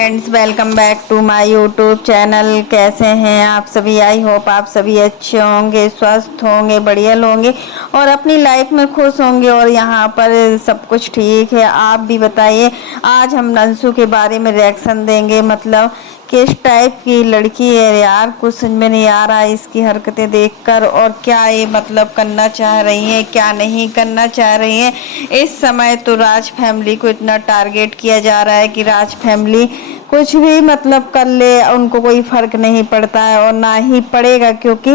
Friends, welcome back to my YouTube channel. कैसे हैं आप सभी? आई होप आप सभी अच्छे होंगे, स्वस्थ होंगे, बढ़िया होंगे और अपनी लाइफ में खुश होंगे। और यहाँ पर सब कुछ ठीक है। आप भी बताइए। आज हम नंसू के बारे में रिएक्शन देंगे। मतलब किस टाइप की लड़की है यार, कुछ समझ में नहीं आ रहा है इसकी हरकतें देखकर। और क्या ये मतलब करना चाह रही हैं, क्या नहीं करना चाह रही हैं। इस समय तो राज फैमिली को इतना टारगेट किया जा रहा है कि राज फैमिली कुछ भी मतलब कर ले, उनको कोई फर्क नहीं पड़ता है और ना ही पड़ेगा, क्योंकि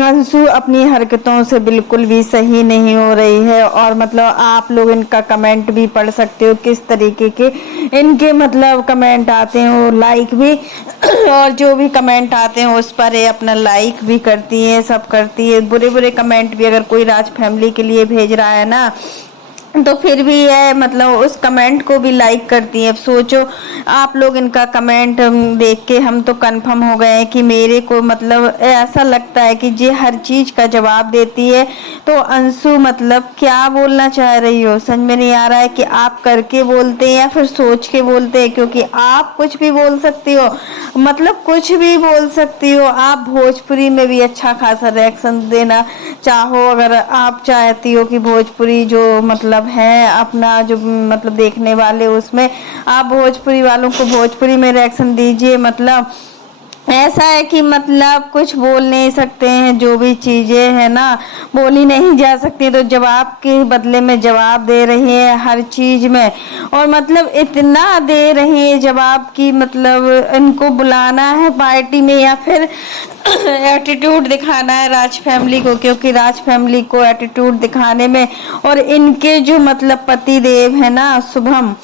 अंशु अपनी हरकतों से बिल्कुल भी सही नहीं हो रही है। और मतलब आप लोग इनका कमेंट भी पढ़ सकते हो, किस तरीके के इनके मतलब कमेंट आते हैं, वो लाइक भी और जो भी कमेंट आते हैं उस पर ये अपना लाइक भी करती है, सब करती है। बुरे बुरे कमेंट भी अगर कोई राज फैमिली के लिए भेज रहा है ना, तो फिर भी है मतलब उस कमेंट को भी लाइक करती है। अब सोचो आप लोग, इनका कमेंट देख के हम तो कंफर्म हो गए हैं कि मेरे को मतलब ऐसा लगता है कि ये हर चीज का जवाब देती है। तो अंशु मतलब क्या बोलना चाह रही हो, समझ में नहीं आ रहा है कि आप करके बोलते हैं या फिर सोच के बोलते हैं। क्योंकि आप कुछ भी बोल सकती हो, मतलब कुछ भी बोल सकती हो। आप भोजपुरी में भी अच्छा खासा रिएक्शन देना चाहो, अगर आप चाहती हो कि भोजपुरी जो मतलब है अपना जो मतलब देखने वाले, उसमें आप भोजपुरी वालों को भोजपुरी में रिएक्शन दीजिए। मतलब ऐसा है कि मतलब कुछ बोल नहीं सकते हैं, जो भी चीजें है ना बोली नहीं जा सकती, तो जवाब के बदले में जवाब दे रही है हर चीज में। और मतलब इतना दे रही है जवाब की मतलब इनको बुलाना है पार्टी में या फिर एटीट्यूड दिखाना है राज फैमिली को, क्योंकि राज फैमिली को एटीट्यूड दिखाने में और इनके जो मतलब पति देव है ना शुभम,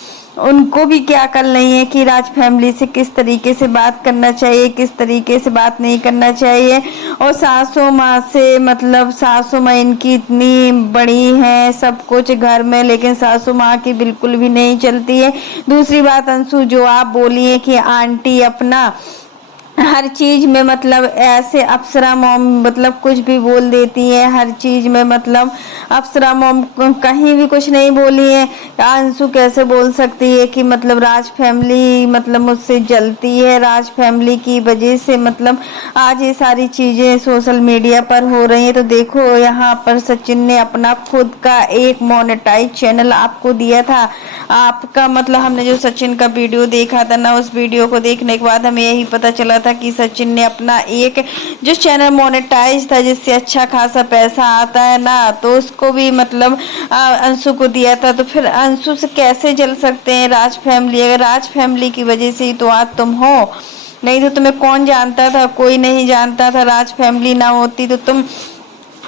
उनको भी क्या कर रही है कि राज फैमिली से किस तरीके से बात करना चाहिए, किस तरीके से बात नहीं करना चाहिए। और सासू माँ से मतलब सासू माँ इनकी इतनी बड़ी है सब कुछ घर में, लेकिन सासू माँ की बिल्कुल भी नहीं चलती है। दूसरी बात अंशु, जो आप बोली है कि आंटी अपना हर चीज में मतलब ऐसे अप्सरा मॉम मतलब कुछ भी बोल देती है हर चीज में। मतलब अप्सरा मॉम कहीं भी कुछ नहीं बोली है। अंशु कैसे बोल सकती है कि मतलब राज फैमिली मतलब मुझसे जलती है, राज फैमिली की वजह से मतलब आज ये सारी चीजें सोशल मीडिया पर हो रही है। तो देखो यहाँ पर सचिन ने अपना खुद का एक मोनेटाइज चैनल आपको दिया था। आपका मतलब हमने जो सचिन का वीडियो देखा था ना, उस वीडियो को देखने के बाद हमें यही पता चला था कि सचिन ने अपना एक जो चैनल मोनेटाइज था जिससे अच्छा खासा पैसा आता है ना, तो उसको भी मतलब अंशु को दिया था। तो फिर अंशु से कैसे जल सकते हैं राज फैमिली? अगर राज फैमिली की वजह से ही तो आज तुम हो, नहीं तो तुम्हें कौन जानता था? कोई नहीं जानता था। राज फैमिली ना होती तो तुम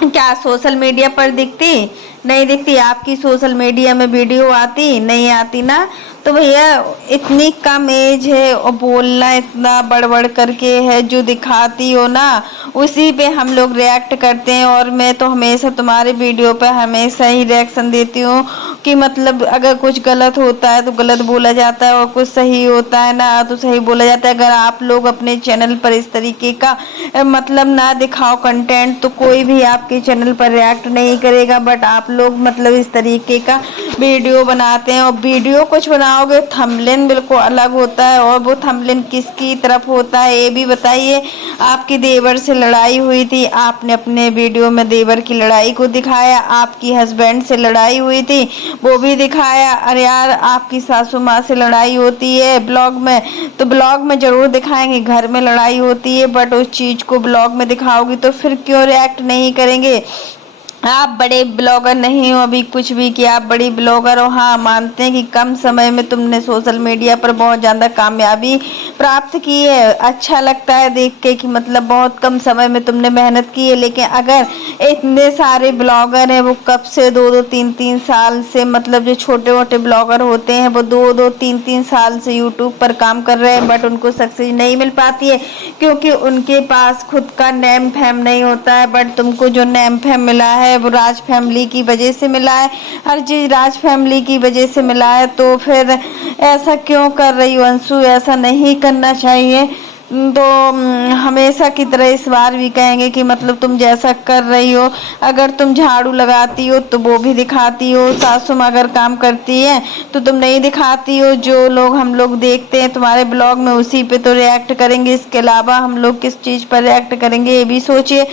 क्या सोशल मीडिया पर दिखती? नहीं दिखती। आपकी सोशल मीडिया में वीडियो आती नहीं आती ना? तो भैया इतनी कम एज है और बोलना इतना बढ़ बढ़ करके है, जो दिखाती हो ना उसी पे हम लोग रिएक्ट करते हैं। और मैं तो हमेशा तुम्हारे वीडियो पे हमेशा ही रिएक्शन देती हूँ कि मतलब अगर कुछ गलत होता है तो गलत बोला जाता है और कुछ सही होता है ना तो सही बोला जाता है। अगर आप लोग अपने चैनल पर इस तरीके का मतलब ना दिखाओ कंटेंट, तो कोई भी आपके चैनल पर रिएक्ट नहीं करेगा। बट आप लोग मतलब इस तरीके का वीडियो बनाते हैं और वीडियो कुछ बनाओगे, थंबनेल बिल्कुल अलग होता है। और वो थंबनेल किसकी तरफ होता है ये भी बताइए। आपकी देवर से लड़ाई हुई थी, आपने अपने वीडियो में देवर की लड़ाई को दिखाया। आपकी हस्बैंड से लड़ाई हुई थी, वो भी दिखाया। अरे यार, आपकी सासू माँ से लड़ाई होती है ब्लॉग में, तो ब्लॉग में जरूर दिखाएंगे। घर में लड़ाई होती है बट उस चीज को ब्लॉग में दिखाओगी तो फिर क्यों रिएक्ट नहीं करेंगे? आप बड़े ब्लॉगर नहीं हो अभी कुछ भी कि आप बड़ी ब्लॉगर हो। हाँ, मानते हैं कि कम समय में तुमने सोशल मीडिया पर बहुत ज़्यादा कामयाबी प्राप्त की है। अच्छा लगता है देख के कि मतलब बहुत कम समय में तुमने मेहनत की है। लेकिन अगर इतने सारे ब्लॉगर हैं, वो कब से 2-2 3-3 साल से मतलब जो छोटे मोटे ब्लॉगर होते हैं वो 2-2 3-3 साल से यूट्यूब पर काम कर रहे हैं, बट उनको सक्सेस नहीं मिल पाती है क्योंकि उनके पास खुद का नेम फेम नहीं होता है। बट तुमको जो नेम फेम मिला है वो राज फैमिली की वजह से मिला है, हर चीज राज फैमिली की वजह से मिला है। तो फिर ऐसा क्यों कर रही हो अंशु? ऐसा नहीं करना चाहिए। तो हमेशा की तरह इस बार भी कहेंगे कि मतलब तुम जैसा कर रही हो, अगर तुम झाड़ू लगाती हो तो वो भी दिखाती हो, सासू माँ अगर काम करती है तो तुम नहीं दिखाती हो। जो लोग हम लोग देखते हैं तुम्हारे ब्लॉग में उसी पे तो रिएक्ट करेंगे, इसके अलावा हम लोग किस चीज़ पर रिएक्ट करेंगे ये भी सोचिए।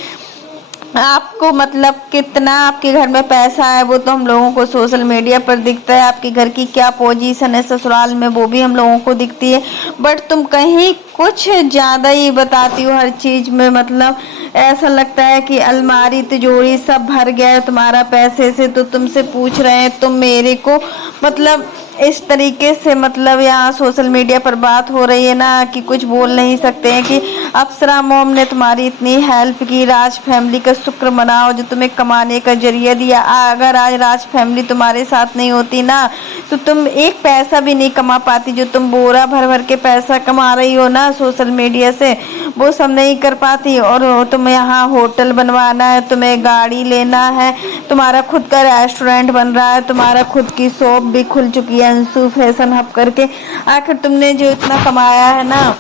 आपको मतलब कितना आपके घर में पैसा है वो तो हम लोगों को सोशल मीडिया पर दिखता है, आपके घर की क्या पोजीशन है ससुराल में वो भी हम लोगों को दिखती है, बट तुम कहीं कुछ ज़्यादा ही बताती हो हर चीज़ में। मतलब ऐसा लगता है कि अलमारी तिजोरी सब भर गया है तुम्हारा पैसे से, तो तुमसे पूछ रहे हैं तुम मेरे को मतलब इस तरीके से। मतलब यहाँ सोशल मीडिया पर बात हो रही है ना कि कुछ बोल नहीं सकते हैं कि अप्सरा मॉम ने तुम्हारी इतनी हेल्प की, राज फैमिली का शुक्र मनाओ जो तुम्हें कमाने का जरिया दिया। अगर आज राज फैमिली तुम्हारे साथ नहीं होती ना तो तुम एक पैसा भी नहीं कमा पाती। जो तुम बोरा भर भर के पैसा कमा रही हो ना सोशल मीडिया से, वो सब नहीं कर पाती। और तुम्हें यहाँ होटल बनवाना है, तुम्हें गाड़ी लेना है, तुम्हारा खुद का रेस्टोरेंट बन रहा है, तुम्हारा खुद की शॉप भी खुल चुकी है अंशु फैशन हब करके। आखिर तुमने जो इतना कमाया है ना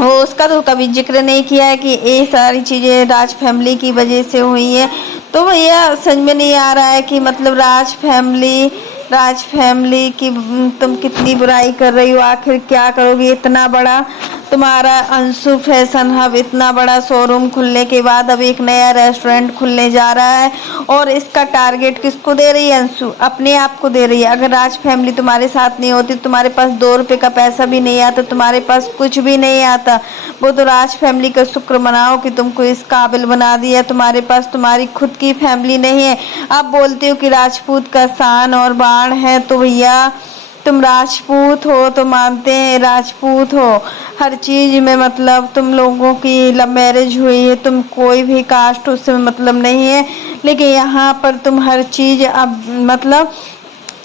वो उसका तो कभी जिक्र नहीं किया है कि ये सारी चीज़ें राज फैमिली की वजह से हुई है। तो भैया समझ में नहीं आ रहा है कि मतलब राज फैमिली की तुम कितनी बुराई कर रही हो। आखिर क्या करोगी, इतना बड़ा तुम्हारा अंशु फैशन हब, इतना बड़ा शोरूम खुलने के बाद अब एक नया रेस्टोरेंट खुलने जा रहा है और इसका टारगेट किसको दे रही है अंशु, अपने आप को दे रही है। अगर राज फैमिली तुम्हारे साथ नहीं होती, तुम्हारे पास 2 रुपए का पैसा भी नहीं आता, तुम्हारे पास कुछ भी नहीं आता। वो तो राज फैमिली का शुक्र मनाओ कि तुमको इस काबिल बना दिया। तुम्हारे पास तुम्हारी खुद की फैमिली नहीं है। आप बोलते हो कि राजपूत का शान और बाण है, तो भैया तुम राजपूत हो तो मानते हैं राजपूत हो। हर चीज़ में मतलब तुम लोगों की लव मैरिज हुई है, तुम कोई भी कास्ट उससे मतलब नहीं है, लेकिन यहाँ पर तुम हर चीज़ अब मतलब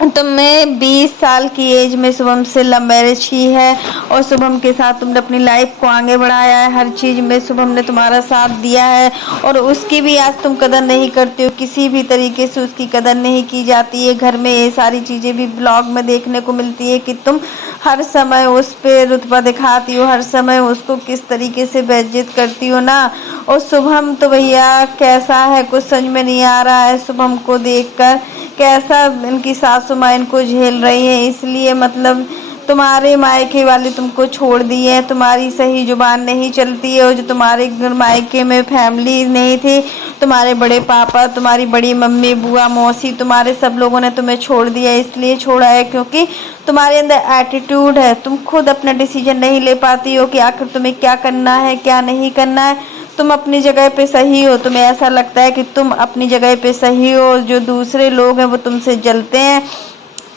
तुमने 20 साल की एज में शुभम से लव मैरिज की है और शुभम के साथ तुमने अपनी लाइफ को आगे बढ़ाया है। हर चीज़ में शुभम ने तुम्हारा साथ दिया है और उसकी भी आज तुम कदर नहीं करते हो, किसी भी तरीके से उसकी कदर नहीं की जाती है। घर में ये सारी चीज़ें भी ब्लॉग में देखने को मिलती है कि तुम हर समय उस पर रुतबा दिखाती हो, हर समय उसको किस तरीके से बेइज्जत करती हो ना। और शुभम तो भैया कैसा है कुछ समझ में नहीं आ रहा है शुभम को देखकर, कैसा इनकी सासू माँ इनको झेल रही है। इसलिए मतलब तुम्हारे मायके वाले तुमको छोड़ दिए हैं, तुम्हारी सही जुबान नहीं चलती है। और जो तुम्हारे घर मायके में फैमिली नहीं थी, तुम्हारे बड़े पापा, तुम्हारी बड़ी मम्मी, बुआ, मौसी, तुम्हारे सब लोगों ने तुम्हें छोड़ दिया। इसलिए छोड़ा है क्योंकि तुम्हारे अंदर एटीट्यूड है, तुम खुद अपना डिसीजन नहीं ले पाती हो कि आखिर तुम्हें क्या करना है क्या नहीं करना है। तुम अपनी जगह पे सही हो, तुम्हें ऐसा लगता है कि तुम अपनी जगह पे सही हो, जो दूसरे लोग हैं वो तुमसे जलते हैं।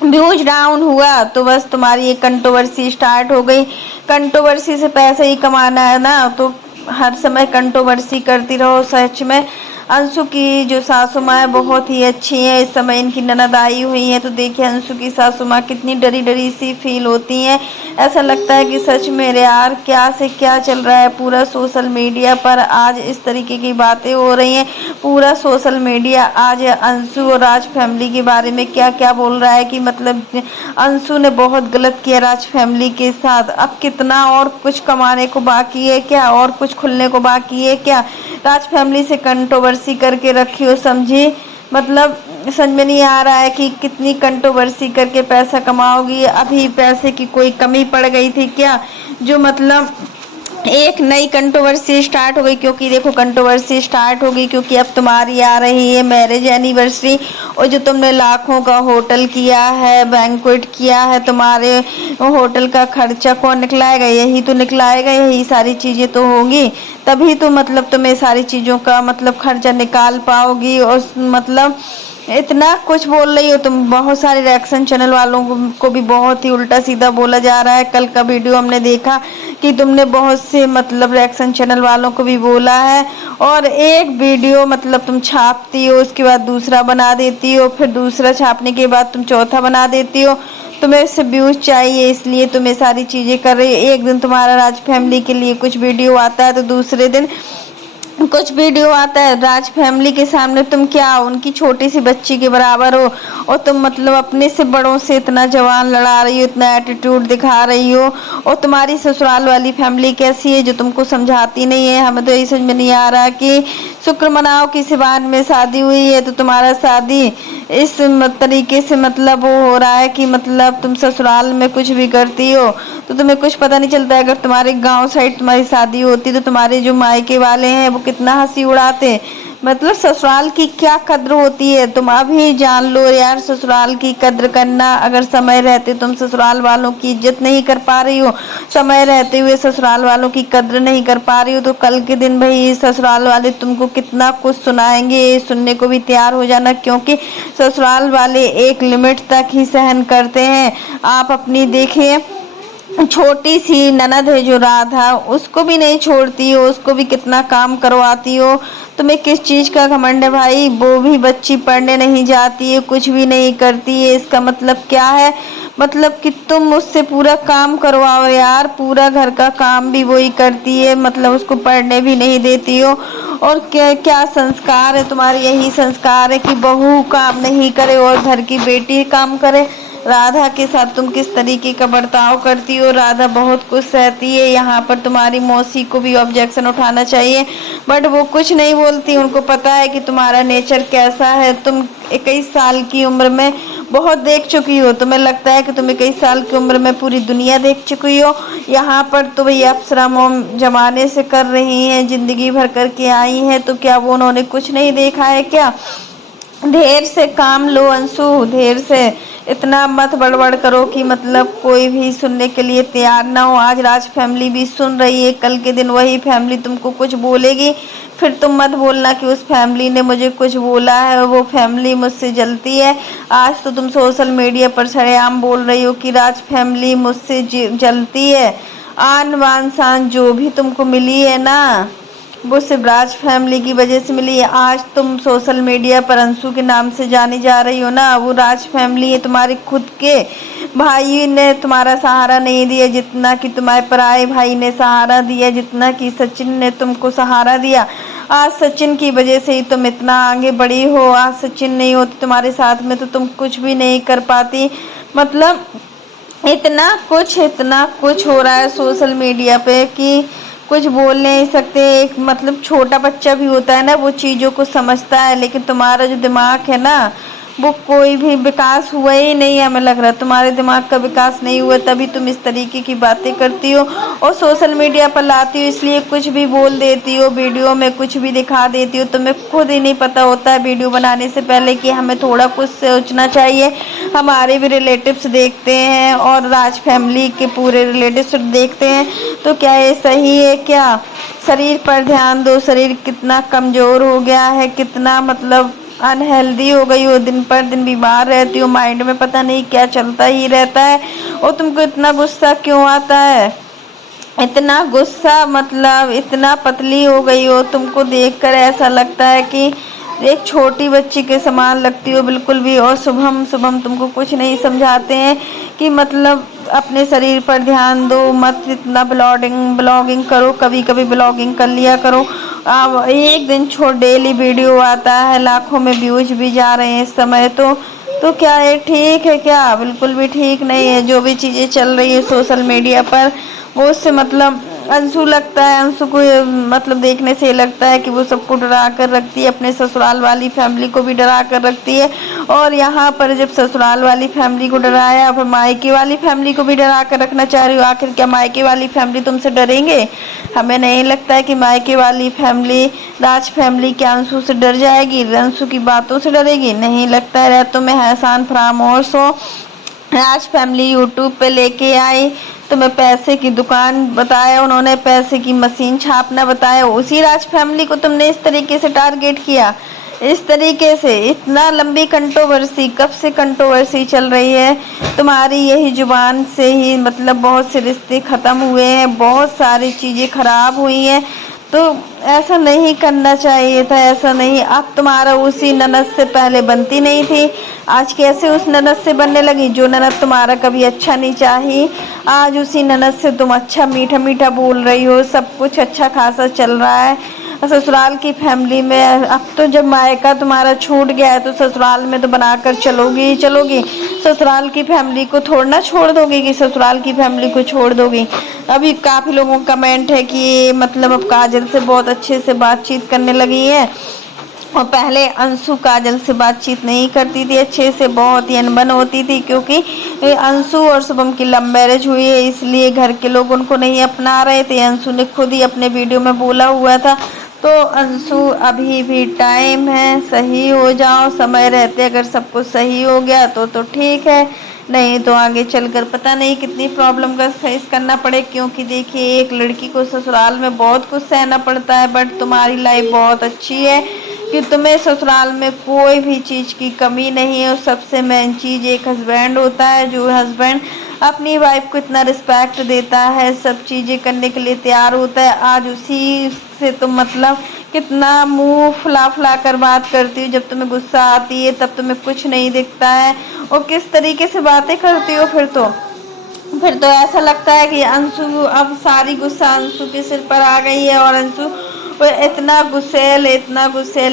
व्यूज डाउन हुआ तो बस तुम्हारी एक कंट्रोवर्सी स्टार्ट हो गई। कंट्रोवर्सी से पैसे ही कमाना है ना, तो हर समय कंट्रोवर्सी करती रहो। सच में अंशु की जो सासू माँ है बहुत ही अच्छी है। इस समय इनकी ननद आई हुई है तो देखिए अंशु की सासू माँ कितनी डरी डरी सी फील होती हैं। ऐसा लगता है कि सच में यार क्या से क्या चल रहा है। पूरा सोशल मीडिया पर आज इस तरीके की बातें हो रही हैं। पूरा सोशल मीडिया आज अंशु और राज फैमिली के बारे में क्या क्या बोल रहा है कि मतलब अंशु ने बहुत गलत किया राज फैमिली के साथ। अब कितना और कुछ कमाने को बाकी है क्या, और कुछ खुलने को बाकी है क्या। राज फैमिली से कंट्रोवर्सी करके रखी हो समझी, मतलब समझ में नहीं आ रहा है कि कितनी कंट्रोवर्सी करके पैसा कमाओगी। अभी पैसे की कोई कमी पड़ गई थी क्या, जो मतलब एक नई कंट्रोवर्सी स्टार्ट हो गई। क्योंकि देखो कंट्रोवर्सी स्टार्ट होगी क्योंकि अब तुम्हारी आ रही है मैरिज एनिवर्सरी, और जो तुमने लाखों का होटल किया है, बैंक्वेट किया है, तुम्हारे होटल का खर्चा कौन निकलाएगा, यही तो निकलाएगा, यही सारी चीज़ें तो होंगी, तभी तो मतलब तुम्हें सारी चीज़ों का मतलब खर्चा निकाल पाओगी। और मतलब इतना कुछ बोल रही हो तुम। बहुत सारे रिएक्शन चैनल वालों को भी बहुत ही उल्टा सीधा बोला जा रहा है। कल का वीडियो हमने देखा कि तुमने बहुत से मतलब रिएक्शन चैनल वालों को भी बोला है, और एक वीडियो मतलब तुम छापती हो उसके बाद दूसरा बना देती हो, फिर दूसरा छापने के बाद तुम चौथा बना देती हो। तुम्हें इससे व्यूज चाहिए इसलिए तुम ये सारी चीज़ें कर रही हो। एक दिन तुम्हारा राज फैमिली के लिए कुछ वीडियो आता है तो दूसरे दिन कुछ वीडियो आता है राज फैमिली के सामने तुम क्या उनकी छोटी सी बच्ची के बराबर हो, और तुम मतलब अपने से बड़ों से इतना जवान लड़ा रही हो, इतना एटीट्यूड दिखा रही हो। और तुम्हारी ससुराल वाली फैमिली कैसी है जो तुमको समझाती नहीं है। हमें तो यही समझ में नहीं आ रहा कि शुक्र मनाओ किसी बार में शादी हुई है तो तुम्हारा शादी इस तरीके से मतलब वो हो रहा है कि मतलब तुम ससुराल में कुछ भी करती हो तो तुम्हें कुछ पता नहीं चलता है। अगर तुम्हारे गांव साइड तुम्हारी शादी होती तो तुम्हारे जो मायके वाले हैं वो कितना हंसी उड़ाते। मतलब ससुराल की क्या कद्र होती है तुम अभी जान लो यार। ससुराल की कद्र करना, अगर समय रहते तुम ससुराल वालों की इज्जत नहीं कर पा रही हो, समय रहते हुए ससुराल वालों की कद्र नहीं कर पा रही हो, तो कल के दिन भाई ससुराल वाले तुमको कितना कुछ सुनाएंगे, सुनने को भी तैयार हो जाना। क्योंकि ससुराल वाले एक लिमिट तक ही सहन करते हैं। आप अपनी देखिए छोटी सी ननद है जो राधा, उसको भी नहीं छोड़ती हो, उसको भी कितना काम करवाती हो। तुम्हें किस चीज का घमंड है भाई। वो भी बच्ची पढ़ने नहीं जाती है, कुछ भी नहीं करती है, इसका मतलब क्या है? मतलब कि तुम उससे पूरा काम करवाओ यार, पूरा घर का काम भी वही करती है, मतलब उसको पढ़ने भी नहीं देती हो। और क्या क्या संस्कार है तुम्हारे? यही संस्कार है कि बहू काम नहीं करे और घर की बेटी काम करे। राधा के साथ तुम किस तरीके का बर्ताव करती हो। राधा बहुत कुछ सहती है, यहाँ पर तुम्हारी मौसी को भी ऑब्जेक्शन उठाना चाहिए, बट वो कुछ नहीं बोलती। उनको पता है कि तुम्हारा नेचर कैसा है। तुम 21 साल की उम्र में बहुत देख चुकी हो, तुम्हें लगता है कि तुम 21 साल की उम्र में पूरी दुनिया देख चुकी हो। यहाँ पर तो भैया अप्सरा मोम जमाने से कर रही हैं, जिंदगी भर करके आई हैं, तो क्या वो उन्होंने कुछ नहीं देखा है क्या? ढेर से काम लो अंशु, ढेर से। इतना मत बड़बड़ करो कि मतलब कोई भी सुनने के लिए तैयार ना हो। आज राज फैमिली भी सुन रही है, कल के दिन वही फैमिली तुमको कुछ बोलेगी, फिर तुम मत बोलना कि उस फैमिली ने मुझे कुछ बोला है और वो फैमिली मुझसे जलती है। आज तो तुम सोशल मीडिया पर सरेआम बोल रही हो कि राज फैमिली मुझसे जलती है। आन बान शान जो भी तुमको मिली है ना, वो सिर्फ राज फैमिली की वजह से मिली है। आज तुम सोशल मीडिया पर अंशु के नाम से जानी जा रही हो ना, वो राज फैमिली है। तुम्हारे खुद के भाई ने तुम्हारा सहारा नहीं दिया जितना कि तुम्हारे पराए भाई ने सहारा दिया, जितना कि सचिन ने तुमको सहारा दिया। आज सचिन की वजह से ही तुम इतना आगे बढ़ी हो। आज सचिन नहीं होती तुम्हारे साथ में तो तुम कुछ भी नहीं कर पाती। मतलब इतना कुछ हो रहा है सोशल मीडिया पे कि कुछ बोल नहीं सकते। एक मतलब छोटा बच्चा भी होता है ना, वो चीज़ों को समझता है, लेकिन तुम्हारा जो दिमाग है ना, वो कोई भी विकास हुआ ही नहीं है। हमें लग रहा है तुम्हारे दिमाग का विकास नहीं हुआ, तभी तुम इस तरीके की बातें करती हो और सोशल मीडिया पर लाती हो, इसलिए कुछ भी बोल देती हो, वीडियो में कुछ भी दिखा देती हो। तुम्हें खुद ही नहीं पता होता है वीडियो बनाने से पहले कि हमें थोड़ा कुछ सोचना चाहिए। हमारे भी रिलेटिव्स देखते हैं और राज फैमिली के पूरे रिलेटिव्स देखते हैं, तो क्या ये सही है क्या? शरीर पर ध्यान दो। शरीर कितना कमज़ोर हो गया है, कितना मतलब अनहेल्दी हो गई हो, दिन पर दिन बीमार रहती हो, माइंड में पता नहीं क्या चलता ही रहता है। और तुमको इतना गुस्सा क्यों आता है? इतना गुस्सा, मतलब इतना पतली हो गई हो, तुमको देखकर ऐसा लगता है कि एक छोटी बच्ची के समान लगती हो बिल्कुल भी। और शुभम शुभम तुमको कुछ नहीं समझाते हैं कि मतलब अपने शरीर पर ध्यान दो, मत इतना ब्लॉगिंग करो, कभी कभी ब्लॉगिंग कर लिया करो। अब एक दिन छोड़ डेली वीडियो आता है, लाखों में व्यूज भी जा रहे हैं इस समय। तो क्या ये ठीक है क्या? बिल्कुल भी ठीक नहीं है। जो भी चीज़ें चल रही है सोशल मीडिया पर, वो उससे मतलब अंशु लगता है, अंशु को मतलब देखने से लगता है कि वो सबको डरा कर रखती है, अपने ससुराल वाली फैमिली को भी डरा कर रखती है। और यहाँ पर जब ससुराल वाली फैमिली को डराया, फिर मायके वाली फैमिली को भी डरा कर रखना चाह रही हो। आखिर क्या मायके वाली फैमिली तुमसे डरेंगे? हमें नहीं लगता है कि मायके वाली फैमिली राज फैमिली के अंशु से डर जाएगी, अंशु की बातों से डरेगी, नहीं लगता है। तुम्हें एहसान फरामोश हो। राज फैमिली यूट्यूब पे लेके आई, तुम्हें पैसे की दुकान बताया उन्होंने, पैसे की मशीन छापना बताया, उसी राज फैमिली को तुमने इस तरीके से टारगेट किया। इस तरीके से इतना लंबी कंट्रोवर्सी, कब से कंट्रोवर्सी चल रही है? तुम्हारी यही जुबान से ही मतलब बहुत से रिश्ते ख़त्म हुए हैं, बहुत सारी चीज़ें खराब हुई हैं। तो ऐसा नहीं करना चाहिए था, ऐसा नहीं। अब तुम्हारा उसी ननद से पहले बनती नहीं थी, आज कैसे उस ननद से बनने लगी जो ननद तुम्हारा कभी अच्छा नहीं चाही? आज उसी ननद से तुम अच्छा मीठा मीठा बोल रही हो, सब कुछ अच्छा खासा चल रहा है। ससुराल की फैमिली में अब तो जब मायका तुम्हारा छूट गया है तो ससुराल में तो बनाकर चलोगी ही चलोगी। ससुराल की फैमिली को थोड़ा ना छोड़ दोगे कि ससुराल की फैमिली को छोड़ दोगी। अभी काफ़ी लोगों का कमेंट है कि मतलब अब काजल से बहुत अच्छे से बातचीत करने लगी है, और पहले अंशु काजल से बातचीत नहीं करती थी अच्छे से, बहुत ही अनबन होती थी, क्योंकि अंशु और शुभम की लव मैरिज हुई है इसलिए घर के लोग उनको नहीं अपना रहे थे। अंशु ने खुद ही अपने वीडियो में बोला हुआ था। तो अंशु अभी भी टाइम है, सही हो जाओ, समय रहते अगर सब कुछ सही हो गया तो ठीक है, नहीं तो आगे चलकर पता नहीं कितनी प्रॉब्लम का फेस करना पड़े। क्योंकि देखिए एक लड़की को ससुराल में बहुत कुछ सहना पड़ता है, बट तुम्हारी लाइफ बहुत अच्छी है कि तुम्हें ससुराल में कोई भी चीज़ की कमी नहीं है। और सबसे मेन चीज़ एक हस्बैंड होता है, जो हस्बैंड अपनी वाइफ को इतना रिस्पेक्ट देता है, सब चीज़ें करने के लिए तैयार होता है। आज उसी से तुम मतलब कितना मुंह फुला फुला कर बात करती हो, जब तुम्हें गुस्सा आती है तब तुम्हें कुछ नहीं दिखता है, और किस तरीके से बातें करती हो। फिर तो ऐसा लगता है कि अंशु अब सारी गुस्सा अंशु के सिर पर आ गई है, और अंशु वो इतना गुस्सैल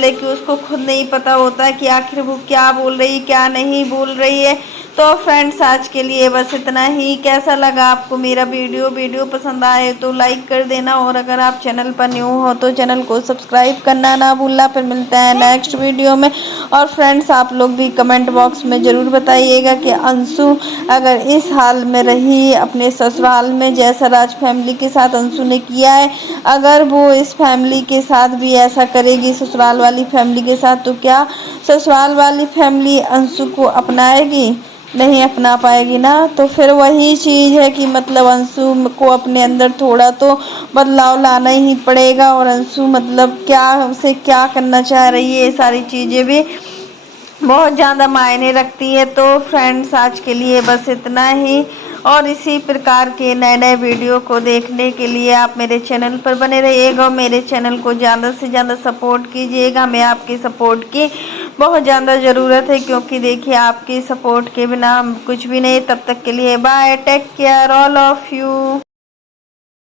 है कि उसको खुद नहीं पता होता है कि आखिर वो क्या बोल रही क्या नहीं बोल रही है। तो फ्रेंड्स आज के लिए बस इतना ही। कैसा लगा आपको मेरा वीडियो पसंद आए तो लाइक कर देना, और अगर आप चैनल पर न्यू हो तो चैनल को सब्सक्राइब करना ना भूलना। फिर मिलते हैं नेक्स्ट वीडियो में। और फ्रेंड्स आप लोग भी कमेंट बॉक्स में ज़रूर बताइएगा कि अंशु अगर इस हाल में रही अपने ससुराल में, जैसा राज फैमिली के साथ अंशु ने किया है, अगर वो इस फैमिली के साथ भी ऐसा करेगी ससुराल वाली फैमिली के साथ, तो क्या ससुराल वाली फैमिली अंशु को अपनाएगी? नहीं अपना पाएगी ना। तो फिर वही चीज़ है कि मतलब अंशु को अपने अंदर थोड़ा तो बदलाव लाना ही पड़ेगा, और अंशु मतलब क्या उसे क्या करना चाह रही है, ये सारी चीज़ें भी बहुत ज़्यादा मायने रखती है। तो फ्रेंड्स आज के लिए बस इतना ही, और इसी प्रकार के नए नए वीडियो को देखने के लिए आप मेरे चैनल पर बने रहिएगा, और मेरे चैनल को ज़्यादा से ज़्यादा सपोर्ट कीजिएगा। हमें आपकी सपोर्ट की बहुत ज़्यादा ज़रूरत है, क्योंकि देखिए आपकी सपोर्ट के बिना हम कुछ भी नहीं। तब तक के लिए bye, take care all of you.